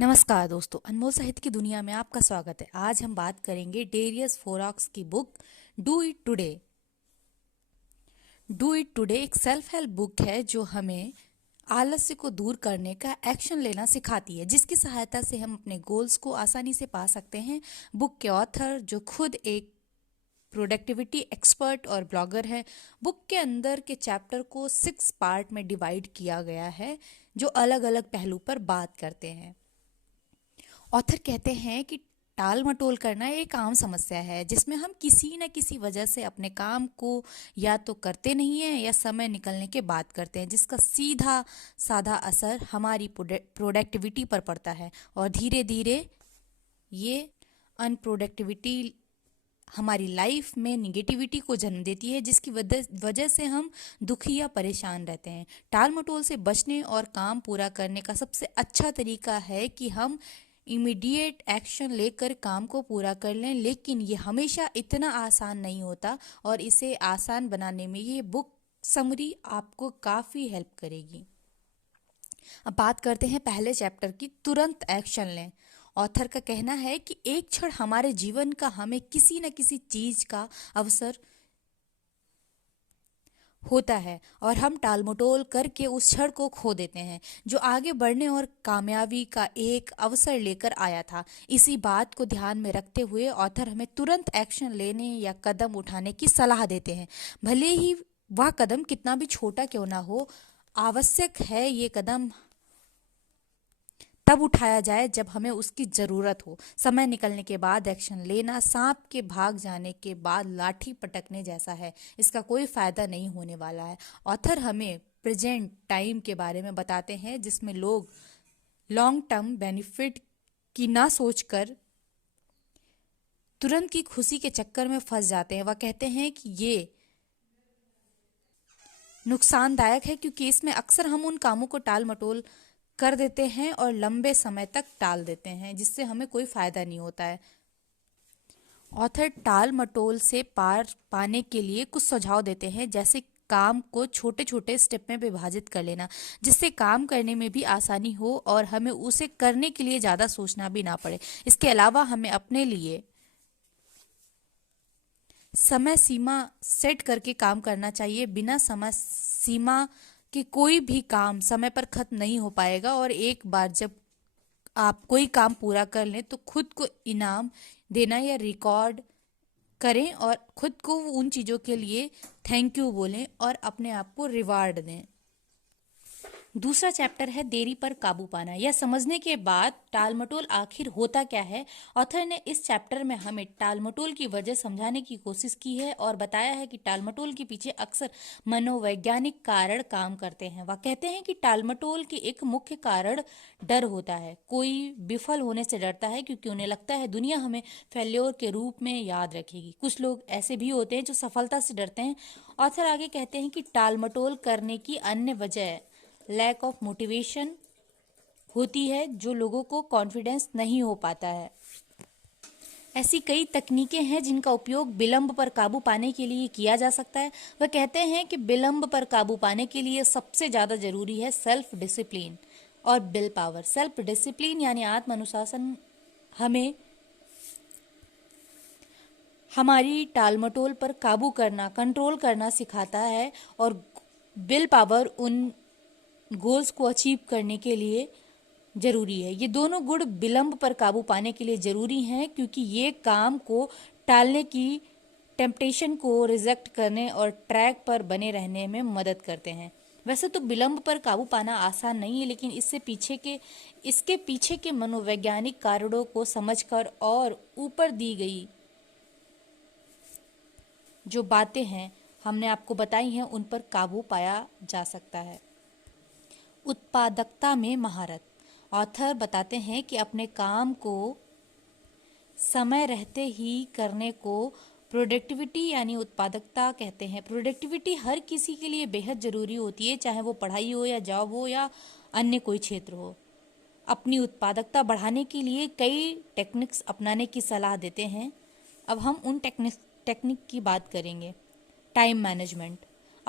नमस्कार दोस्तों, अनमोल साहित्य की दुनिया में आपका स्वागत है। आज हम बात करेंगे डेरियस फोरॉक्स की book do it today. Do it today एक सेल्फ हेल्प बुक है जो हमें आलस्य को दूर करने का एक्शन लेना सिखाती है, जिसकी सहायता से हम अपने गोल्स को आसानी से पा सकते हैं। बुक के ऑथर जो खुद एक प्रोडक्टिविटी एक्सपर्ट और ब्लॉगर है, बुक के अंदर के चैप्टर को 6 पार्ट में डिवाइड किया गया है जो अलग अलग पहलू पर बात करते हैं। ऑथर कहते हैं कि टाल मटोल करना एक आम समस्या है जिसमें हम किसी न किसी वजह से अपने काम को या तो करते नहीं हैं या समय निकलने के बाद करते हैं, जिसका सीधा साधा असर हमारी प्रोडक्टिविटी पर पड़ता है और धीरे धीरे ये अनप्रोडक्टिविटी हमारी लाइफ में निगेटिविटी को जन्म देती है, जिसकी वजह से हम दुखी या परेशान रहते हैं। टाल मटोल से बचने और काम पूरा करने का सबसे अच्छा तरीका है कि हम इमीडिएट एक्शन लेकर काम को पूरा कर लें, लेकिन ये हमेशा इतना आसान नहीं होता और इसे आसान बनाने में ये बुक समरी आपको काफ़ी हेल्प करेगी। अब बात करते हैं पहले चैप्टर की, तुरंत एक्शन लें। ऑथर का कहना है कि एक क्षण हमारे जीवन का हमें किसी न किसी चीज का अवसर होता है और हम टालमटोल करके उस क्षण को खो देते हैं जो आगे बढ़ने और कामयाबी का एक अवसर लेकर आया था। इसी बात को ध्यान में रखते हुए ऑथर हमें तुरंत एक्शन लेने या कदम उठाने की सलाह देते हैं, भले ही वह कदम कितना भी छोटा क्यों ना हो। आवश्यक है ये कदम तब उठाया जाए जब हमें उसकी ज़रूरत हो। समय निकलने के बाद एक्शन लेना सांप के भाग जाने के बाद लाठी पटकने जैसा है, इसका कोई फ़ायदा नहीं होने वाला है। ऑथर हमें प्रेजेंट टाइम के बारे में बताते हैं जिसमें लोग लॉन्ग टर्म बेनिफिट की ना सोचकर तुरंत की खुशी के चक्कर में फंस जाते हैं। वह कहते हैं कि ये नुकसानदायक है क्योंकि इसमें अक्सर हम उन कामों को टाल मटोल कर देते हैं और लंबे समय तक टाल देते हैं जिससे हमें कोई फायदा नहीं होता है। ऑथर टाल मटोल से पार पाने के लिए कुछ सुझाव देते हैं, जैसे काम को छोटे छोटे स्टेप में विभाजित कर लेना जिससे काम करने में भी आसानी हो और हमें उसे करने के लिए ज़्यादा सोचना भी ना पड़े। इसके अलावा हमें अपने लिए समय सीमा सेट करके काम करना चाहिए। बिना समय सीमा कि कोई भी काम समय पर खत्म नहीं हो पाएगा और एक बार जब आप कोई काम पूरा कर लें तो खुद को इनाम देना या रिकॉर्ड करें और खुद को उन चीज़ों के लिए थैंक यू बोलें और अपने आप को रिवार्ड दें। दूसरा चैप्टर है देरी पर काबू पाना। यह समझने के बाद टालमटोल आखिर होता क्या है, ऑथर ने इस चैप्टर में हमें टालमटोल की वजह समझाने की कोशिश की है और बताया है कि टालमटोल के पीछे अक्सर मनोवैज्ञानिक कारण काम करते हैं। वह कहते हैं कि टालमटोल के एक मुख्य कारण डर होता है। कोई विफल होने से डरता है क्योंकि उन्हें लगता है दुनिया हमें फेल्योर के रूप में याद रखेगी। कुछ लोग ऐसे भी होते हैं जो सफलता से डरते हैं। ऑथर आगे कहते हैं कि टालमटोल करने की अन्य वजह लैक ऑफ मोटिवेशन होती है, जो लोगों को कॉन्फिडेंस नहीं हो पाता है। ऐसी कई तकनीकें हैं जिनका उपयोग विलंब पर काबू पाने के लिए किया जा सकता है। वह कहते हैं कि विलंब पर काबू पाने के लिए सबसे ज़्यादा जरूरी है सेल्फ डिसिप्लिन और विल पावर। सेल्फ डिसिप्लिन यानी आत्म अनुशासन हमें हमारी टालमटोल पर काबू करना, कंट्रोल करना सिखाता है और विल पावर उन गोल्स को अचीव करने के लिए जरूरी है। ये दोनों गुण विलंब पर काबू पाने के लिए जरूरी हैं क्योंकि ये काम को टालने की टेम्पटेशन को रिजेक्ट करने और ट्रैक पर बने रहने में मदद करते हैं। वैसे तो विलंब पर काबू पाना आसान नहीं है, लेकिन इसके पीछे के मनोवैज्ञानिक कारणों को समझकर और ऊपर दी गई जो बातें हैं हमने आपको बताई हैं उन पर काबू पाया जा सकता है। उत्पादकता में महारत। ऑथर बताते हैं कि अपने काम को समय रहते ही करने को प्रोडक्टिविटी यानी उत्पादकता कहते हैं। प्रोडक्टिविटी हर किसी के लिए बेहद ज़रूरी होती है, चाहे वो पढ़ाई हो या जॉब हो या अन्य कोई क्षेत्र हो। अपनी उत्पादकता बढ़ाने के लिए कई टेक्निक्स अपनाने की सलाह देते हैं। अब हम उन टेक्निक की बात करेंगे। Time management.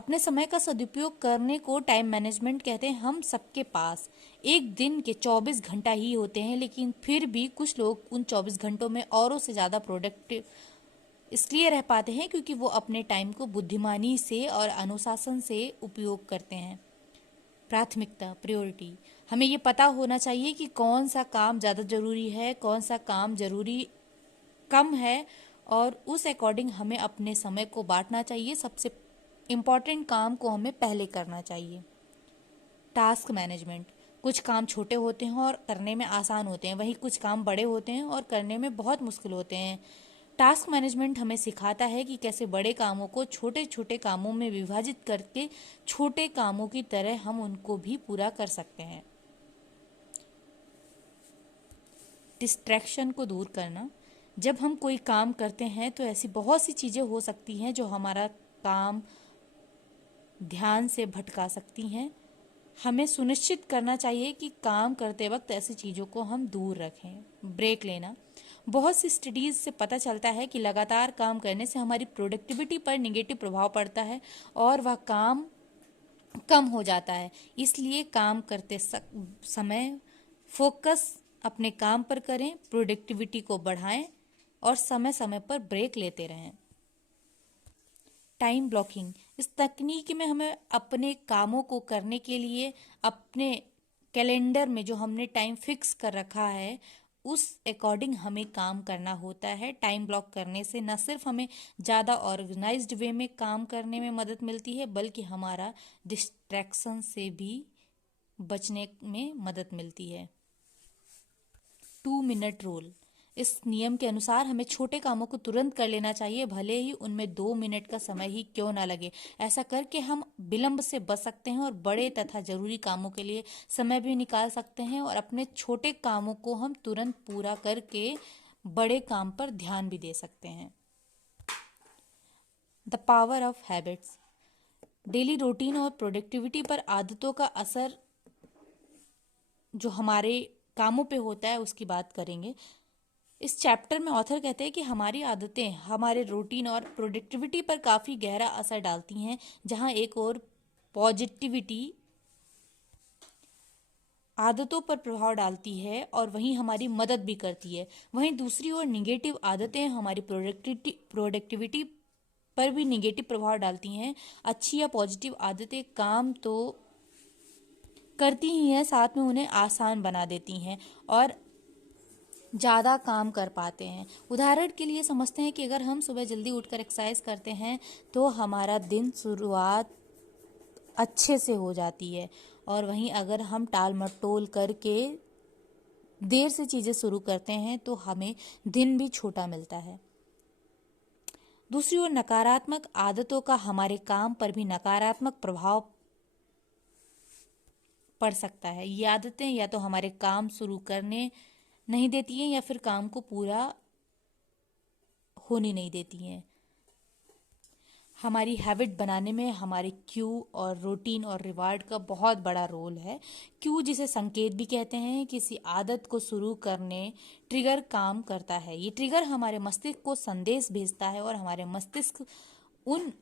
अपने समय का सदुपयोग करने को टाइम मैनेजमेंट कहते हैं। हम सबके पास एक दिन के 24 घंटा ही होते हैं, लेकिन फिर भी कुछ लोग उन 24 घंटों में औरों से ज़्यादा प्रोडक्टिव इसलिए रह पाते हैं क्योंकि वो अपने टाइम को बुद्धिमानी से और अनुशासन से उपयोग करते हैं। प्राथमिकता, प्रायोरिटी, हमें ये पता होना चाहिए कि कौन सा काम ज़्यादा ज़रूरी है, कौन सा काम ज़रूरी कम है, और उस अकॉर्डिंग हमें अपने समय को बांटना चाहिए। सबसे इम्पॉर्टेंट काम को हमें पहले करना चाहिए। टास्क मैनेजमेंट, कुछ काम छोटे होते हैं और करने में आसान होते हैं, वहीं कुछ काम बड़े होते हैं और करने में बहुत मुश्किल होते हैं। टास्क मैनेजमेंट हमें सिखाता है कि कैसे बड़े कामों को छोटे छोटे कामों में विभाजित करके छोटे कामों की तरह हम उनको भी पूरा कर सकते हैं। डिस्ट्रैक्शन को दूर करना, जब हम कोई काम करते हैं तो ऐसी बहुत सी चीज़ें हो सकती हैं जो हमारा काम ध्यान से भटका सकती हैं। हमें सुनिश्चित करना चाहिए कि काम करते वक्त ऐसी चीज़ों को हम दूर रखें। ब्रेक लेना, बहुत सी स्टडीज़ से पता चलता है कि लगातार काम करने से हमारी प्रोडक्टिविटी पर निगेटिव प्रभाव पड़ता है और वह काम कम हो जाता है। इसलिए काम करते समय फोकस अपने काम पर करें, प्रोडक्टिविटी को बढ़ाएं और समय समय पर ब्रेक लेते रहें। टाइम ब्लॉकिंग, इस तकनीक में हमें अपने कामों को करने के लिए अपने कैलेंडर में जो हमने टाइम फिक्स कर रखा है उस अकॉर्डिंग हमें काम करना होता है। टाइम ब्लॉक करने से न सिर्फ हमें ज़्यादा ऑर्गेनाइज्ड वे में काम करने में मदद मिलती है, बल्कि हमारा डिस्ट्रैक्शन से भी बचने में मदद मिलती है। 2 मिनट रूल, इस नियम के अनुसार हमें छोटे कामों को तुरंत कर लेना चाहिए, भले ही उनमें 2 मिनट का समय ही क्यों ना लगे। ऐसा करके हम विलंब से बच सकते हैं और बड़े तथा जरूरी कामों के लिए समय भी निकाल सकते हैं और अपने छोटे कामों को हम तुरंत पूरा करके बड़े काम पर ध्यान भी दे सकते हैं। The power of habits, daily routine और प्रोडक्टिविटी पर आदतों का असर जो हमारे कामों पे होता है उसकी बात करेंगे। इस चैप्टर में ऑथर कहते हैं कि हमारी आदतें हमारे रूटीन और प्रोडक्टिविटी पर काफ़ी गहरा असर डालती हैं। जहां एक और पॉजिटिविटी आदतों पर प्रभाव डालती है और वहीं हमारी मदद भी करती है, वहीं दूसरी ओर निगेटिव आदतें हमारी प्रोडक्टिविटी पर भी निगेटिव प्रभाव डालती हैं। अच्छी या पॉजिटिव आदतें काम तो करती ही हैं, साथ में उन्हें आसान बना देती हैं और ज़्यादा काम कर पाते हैं। उदाहरण के लिए समझते हैं कि अगर हम सुबह जल्दी उठकर एक्सरसाइज करते हैं तो हमारा दिन शुरुआत अच्छे से हो जाती है, और वहीं अगर हम टाल मटोल करके देर से चीज़ें शुरू करते हैं तो हमें दिन भी छोटा मिलता है। दूसरी ओर नकारात्मक आदतों का हमारे काम पर भी नकारात्मक प्रभाव पड़ सकता है। ये आदतें या तो हमारे काम शुरू करने नहीं देती हैं या फिर काम को पूरा होने नहीं देती हैं। हमारी हैबिट बनाने में हमारे क्यू और रूटीन और रिवार्ड का बहुत बड़ा रोल है। क्यू, जिसे संकेत भी कहते हैं, किसी आदत को शुरू करने ट्रिगर काम करता है। ये ट्रिगर हमारे मस्तिष्क को संदेश भेजता है और हमारे मस्तिष्क उन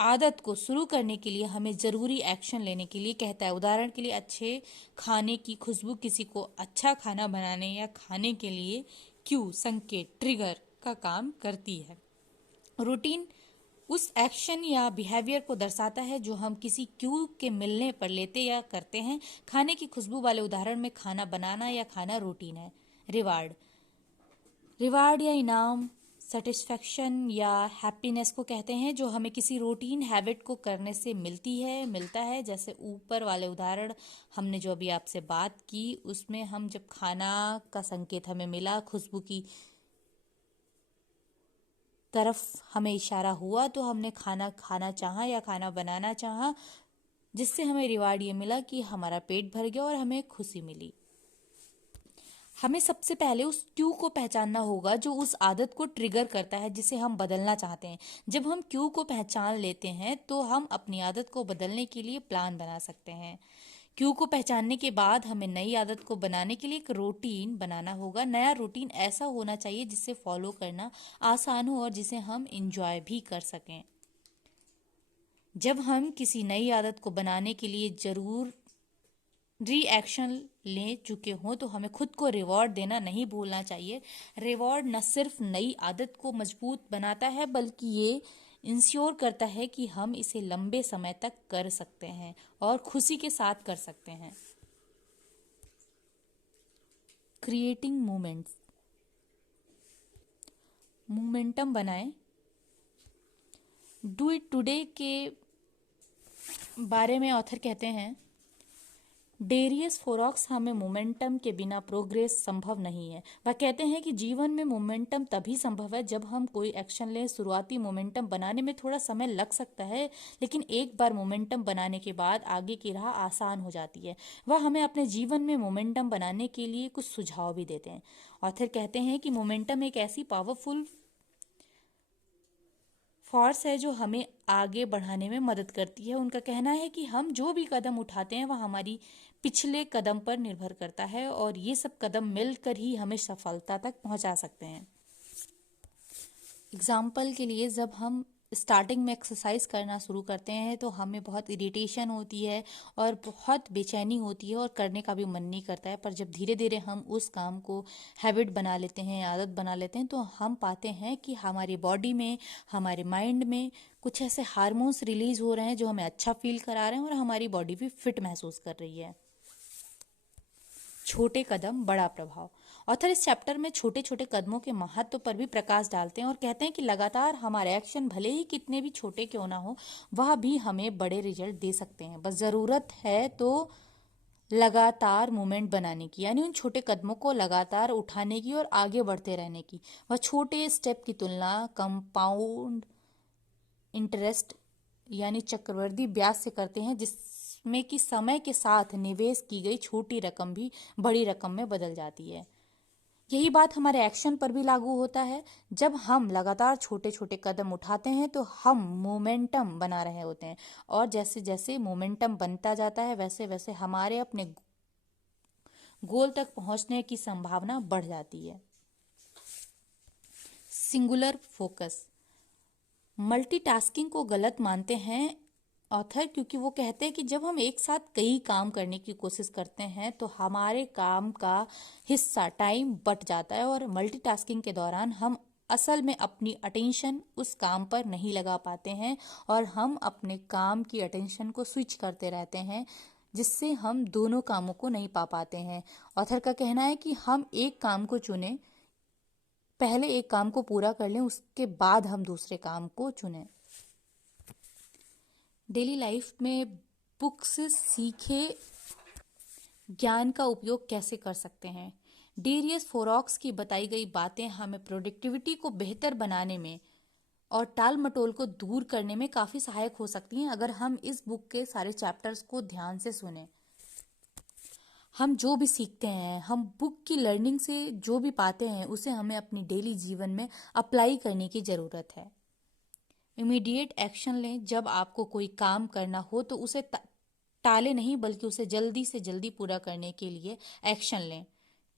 आदत को शुरू करने के लिए हमें ज़रूरी एक्शन लेने के लिए कहता है। उदाहरण के लिए अच्छे खाने की खुशबू किसी को अच्छा खाना बनाने या खाने के लिए क्यू, संकेत, ट्रिगर का काम करती है। रूटीन उस एक्शन या बिहेवियर को दर्शाता है जो हम किसी क्यू के मिलने पर लेते या करते हैं। खाने की खुशबू वाले उदाहरण में खाना बनाना या खाना रूटीन है। रिवार्ड, रिवार्ड या इनाम सेटिस्फैक्शन या हैप्पीनेस को कहते हैं जो हमें किसी रूटीन हैबिट को करने से मिलता है। जैसे ऊपर वाले उदाहरण हमने जो अभी आपसे बात की उसमें हम जब खाना का संकेत हमें मिला, खुशबू की तरफ हमें इशारा हुआ तो हमने खाना खाना चाहा या खाना बनाना चाहा, जिससे हमें रिवार्ड ये मिला कि हमारा पेट भर गया और हमें खुशी मिली। हमें सबसे पहले उस क्यू को पहचानना होगा जो उस आदत को ट्रिगर करता है जिसे हम बदलना चाहते हैं। जब हम क्यू को पहचान लेते हैं तो हम अपनी आदत को बदलने के लिए प्लान बना सकते हैं। क्यू को पहचानने के बाद हमें नई आदत को बनाने के लिए एक रूटीन बनाना होगा। नया रूटीन ऐसा होना चाहिए जिसे फॉलो करना आसान हो और जिसे हम इंजॉय भी कर सकें। जब हम किसी नई आदत को बनाने के लिए जरूर रिएक्शन ले चुके हों तो हमें खुद को रिवॉर्ड देना नहीं भूलना चाहिए। रिवॉर्ड न सिर्फ नई आदत को मजबूत बनाता है बल्कि ये इंश्योर करता है कि हम इसे लंबे समय तक कर सकते हैं और खुशी के साथ कर सकते हैं। क्रिएटिंग मोमेंट्स, मोमेंटम बनाएं। डू इट टुडे के बारे में ऑथर कहते हैं, डेरियस फोरॉक्स हमें मोमेंटम के बिना प्रोग्रेस संभव नहीं है। वह कहते हैं कि जीवन में मोमेंटम तभी संभव है जब हम कोई एक्शन लें। शुरुआती मोमेंटम बनाने में थोड़ा समय लग सकता है, लेकिन एक बार मोमेंटम बनाने के बाद आगे की राह आसान हो जाती है। वह हमें अपने जीवन में मोमेंटम बनाने के लिए कुछ सुझाव भी देते हैं। ऑथर कहते हैं कि मोमेंटम एक ऐसी पावरफुल फोर्स है जो हमें आगे बढ़ाने में मदद करती है। उनका कहना है कि हम जो भी कदम उठाते हैं वह हमारी पिछले कदम पर निर्भर करता है और ये सब कदम मिलकर ही हमें सफलता तक पहुंचा सकते हैं। एग्जाम्पल के लिए, जब हम स्टार्टिंग में एक्सरसाइज करना शुरू करते हैं तो हमें बहुत इरिटेशन होती है और बहुत बेचैनी होती है और करने का भी मन नहीं करता है। पर जब धीरे धीरे हम उस काम को हैबिट बना लेते हैं, आदत बना लेते हैं, तो हम पाते हैं कि हमारी बॉडी में, हमारे माइंड में कुछ ऐसे हार्मोन्स रिलीज हो रहे हैं जो हमें अच्छा फील करा रहे हैं और हमारी बॉडी भी फिट महसूस कर रही है। छोटे कदम बड़ा प्रभाव। ऑथर इस चैप्टर में छोटे छोटे कदमों के महत्व पर भी प्रकाश डालते हैं और कहते हैं कि लगातार हमारे एक्शन भले ही कितने भी छोटे क्यों ना हो, वह भी हमें बड़े रिजल्ट दे सकते हैं। बस जरूरत है तो लगातार मूवमेंट बनाने की, यानी उन छोटे कदमों को लगातार उठाने की और आगे बढ़ते रहने की। वह छोटे स्टेप की तुलना कंपाउंड इंटरेस्ट यानी चक्रवृद्धि ब्याज से करते हैं, जिसमें कि समय के साथ निवेश की गई छोटी रकम भी बड़ी रकम में बदल जाती है। यही बात हमारे एक्शन पर भी लागू होता है। जब हम लगातार छोटे छोटे कदम उठाते हैं तो हम मोमेंटम बना रहे होते हैं और जैसे जैसे मोमेंटम बनता जाता है वैसे वैसे हमारे अपने गोल तक पहुंचने की संभावना बढ़ जाती है। Singular focus. मल्टीटास्किंग को गलत मानते हैं ऑथर, क्योंकि वो कहते हैं कि जब हम एक साथ कई काम करने की कोशिश करते हैं तो हमारे काम का हिस्सा टाइम बट जाता है और मल्टीटास्किंग के दौरान हम असल में अपनी अटेंशन उस काम पर नहीं लगा पाते हैं और हम अपने काम की अटेंशन को स्विच करते रहते हैं, जिससे हम दोनों कामों को नहीं पा पाते हैं। ऑथर का कहना है कि हम एक काम को चुनें, पहले एक काम को पूरा कर लें, उसके बाद हम दूसरे काम को चुनें। डेली लाइफ में बुक से सीखे ज्ञान का उपयोग कैसे कर सकते हैं। डेरियस फोरॉक्स की बताई गई बातें हमें प्रोडक्टिविटी को बेहतर बनाने में और टाल मटोल को दूर करने में काफ़ी सहायक हो सकती हैं अगर हम इस बुक के सारे चैप्टर्स को ध्यान से सुने। हम जो भी सीखते हैं, हम बुक की लर्निंग से जो भी पाते हैं, उसे हमें अपनी डेली जीवन में अप्लाई करने की ज़रूरत है। इमीडिएट एक्शन लें। जब आपको कोई काम करना हो तो उसे टाले नहीं, बल्कि उसे जल्दी से जल्दी पूरा करने के लिए एक्शन लें।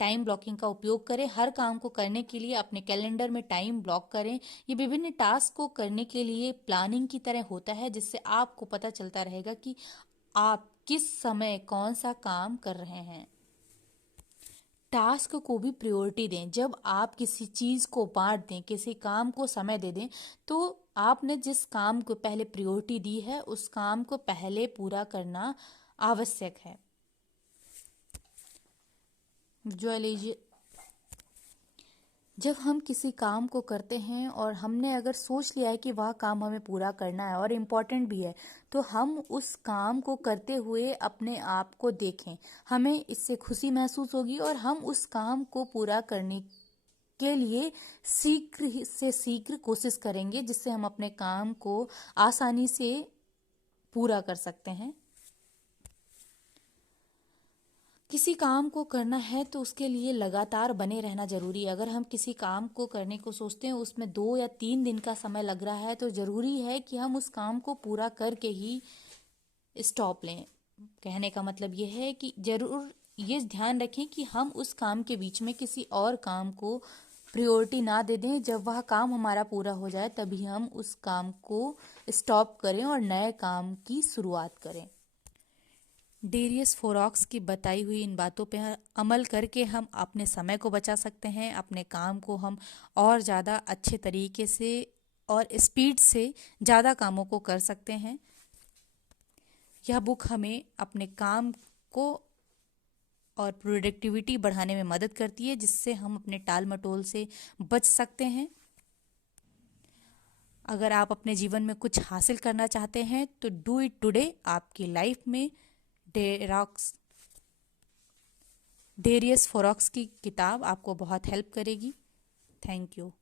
टाइम ब्लॉकिंग का उपयोग करें। हर काम को करने के लिए अपने कैलेंडर में टाइम ब्लॉक करें। ये विभिन्न टास्क को करने के लिए प्लानिंग की तरह होता है, जिससे आपको पता चलता रहेगा कि आप किस समय कौन सा काम कर रहे हैं। टास्क को भी प्रायोरिटी दें। जब आप किसी चीज़ को बांट दें, किसी काम को समय दे दें, तो आपने जिस काम को पहले प्रायोरिटी दी है उस काम को पहले पूरा करना आवश्यक है। विजुअलाइज। जब हम किसी काम को करते हैं और हमने अगर सोच लिया है कि वह काम हमें पूरा करना है और इम्पोर्टेंट भी है, तो हम उस काम को करते हुए अपने आप को देखें। हमें इससे खुशी महसूस होगी और हम उस काम को पूरा करने के लिए शीघ्र से शीघ्र कोशिश करेंगे, जिससे हम अपने काम को आसानी से पूरा कर सकते हैं। किसी काम को करना है तो उसके लिए लगातार बने रहना जरूरी है। अगर हम किसी काम को करने को सोचते हैं, उसमें 2 या 3 दिन का समय लग रहा है, तो जरूरी है कि हम उस काम को पूरा करके ही स्टॉप लें। कहने का मतलब यह है कि जरूर ये ध्यान रखें कि हम उस काम के बीच में किसी और काम को प्रायोरिटी ना दे दें। जब वह काम हमारा पूरा हो जाए तभी हम उस काम को स्टॉप करें और नए काम की शुरुआत करें। डेरियस फोरॉक्स की बताई हुई इन बातों पर अमल करके हम अपने समय को बचा सकते हैं, अपने काम को हम और ज़्यादा अच्छे तरीके से और स्पीड से ज़्यादा कामों को कर सकते हैं। यह बुक हमें अपने काम को और प्रोडक्टिविटी बढ़ाने में मदद करती है, जिससे हम अपने टाल मटोल से बच सकते हैं। अगर आप अपने जीवन में कुछ हासिल करना चाहते हैं तो डू इट टुडे। आपकी लाइफ में डेरियस फोरॉक्स की किताब आपको बहुत हेल्प करेगी। Thank you.